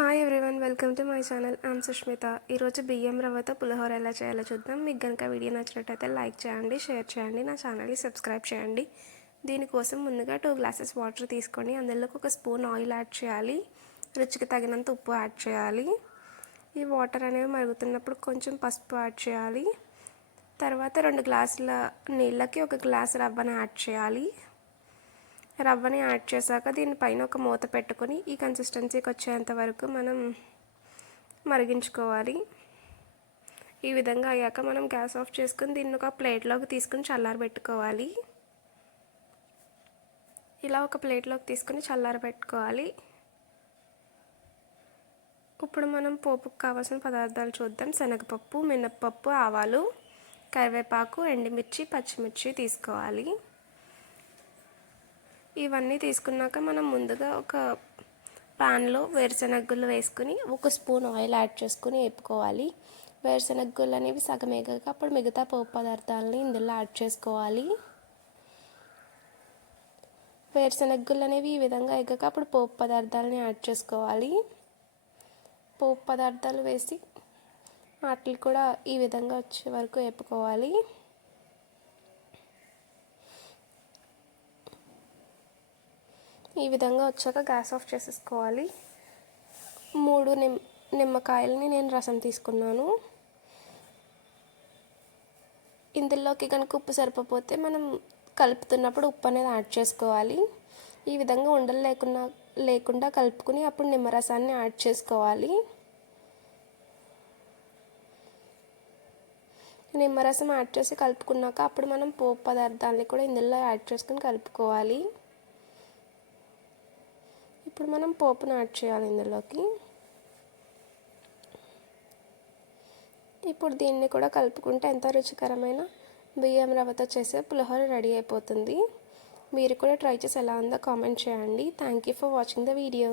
Hi everyone, welcome to my channel. I'm Sushmita. ఈరోజు బియ్యం రవ్వతో పులిహోర ఎలా చేయాలో చూద్దాం. మీకు కనుక వీడియో నచ్చినట్టయితే లైక్ చేయండి, షేర్ చేయండి, నా ఛానల్ని సబ్స్క్రైబ్ చేయండి. దీనికోసం ముందుగా 2 గ్లాసెస్ వాటర్ తీసుకొని అందులోకి 1 స్పూన్ ఆయిల్ యాడ్ చేయాలి. రుచికి తగినంత ఉప్పు యాడ్ చేయాలి. ఈ వాటర్ అనేవి మరుగుతున్నప్పుడు కొంచెం పసుపు యాడ్ చేయాలి. తర్వాత 2 గ్లాసుల నీళ్ళకి 1 గ్లాస్ రవ్వను యాడ్ చేయాలి. రవ్వని యాడ్ చేశాక దీనిపైన ఒక మూత పెట్టుకొని ఈ కన్సిస్టెన్సీకి వచ్చేంత వరకు మనం మరిగించుకోవాలి. ఈ విధంగా అయ్యాక మనం గ్యాస్ ఆఫ్ చేసుకుని దీన్ని ఒక ప్లేట్లోకి తీసుకుని చల్లారబెట్టుకోవాలి. ఇలా ఒక ప్లేట్లోకి తీసుకుని చల్లారబెట్టుకోవాలి. ఇప్పుడు మనం పోపుకు కావాల్సిన పదార్థాలు చూద్దాం. శనగపప్పు, మినప్పప్పు, ఆవాలు, కరివేపాకు, ఎండుమిర్చి, పచ్చిమిర్చి తీసుకోవాలి. ఇవన్నీ తీసుకున్నాక మనం ముందుగా ఒక ప్యాన్లో వేరుశనగగుళ్ళు వేసుకుని 1 స్పూన్ ఆయిల్ యాడ్ చేసుకుని వేపుకోవాలి. వేరుశనగగుళ్ళు అనేవి సగం వేగాక అప్పుడు మిగతా పోపు పదార్థాలని ఇందులో యాడ్ చేసుకోవాలి. వేరుశనగగుళ్ళు అనేవి ఈ విధంగా వేగాక అప్పుడు పోపు పదార్థాలని యాడ్ చేసుకోవాలి. పోపు పదార్థాలు వేసి వాటిని కూడా ఈ విధంగా వచ్చే వరకు వేపుకోవాలి. ఈ విధంగా వచ్చాక గ్యాస్ ఆఫ్ చేసేసుకోవాలి. 3 నిమ్మకాయలని నేను రసం తీసుకున్నాను. ఇందులోకి కనుక ఉప్పు సరిపోతే మనం కలుపుతున్నప్పుడు ఉప్పు అనేది యాడ్ చేసుకోవాలి. ఈ విధంగా ఉండలు లేకుండా కలుపుకుని అప్పుడు నిమ్మరసాన్ని యాడ్ చేసుకోవాలి. నిమ్మరసం యాడ్ చేసి కలుపుకున్నాక అప్పుడు మనం పోపు పదార్థాలని కూడా ఇందులో యాడ్ చేసుకుని కలుపుకోవాలి. ఇప్పుడు మనం పోపును యాడ్ చేయాలి ఇందులోకి. ఇప్పుడు దీన్ని కూడా కలుపుకుంటే ఎంతో రుచికరమైన బియ్యం రవ్వతో చేసే పులిహోర రెడీ అయిపోతుంది. మీరు కూడా ట్రై చేసి ఎలా ఉందో కామెంట్ చేయండి. Thank you for watching the video.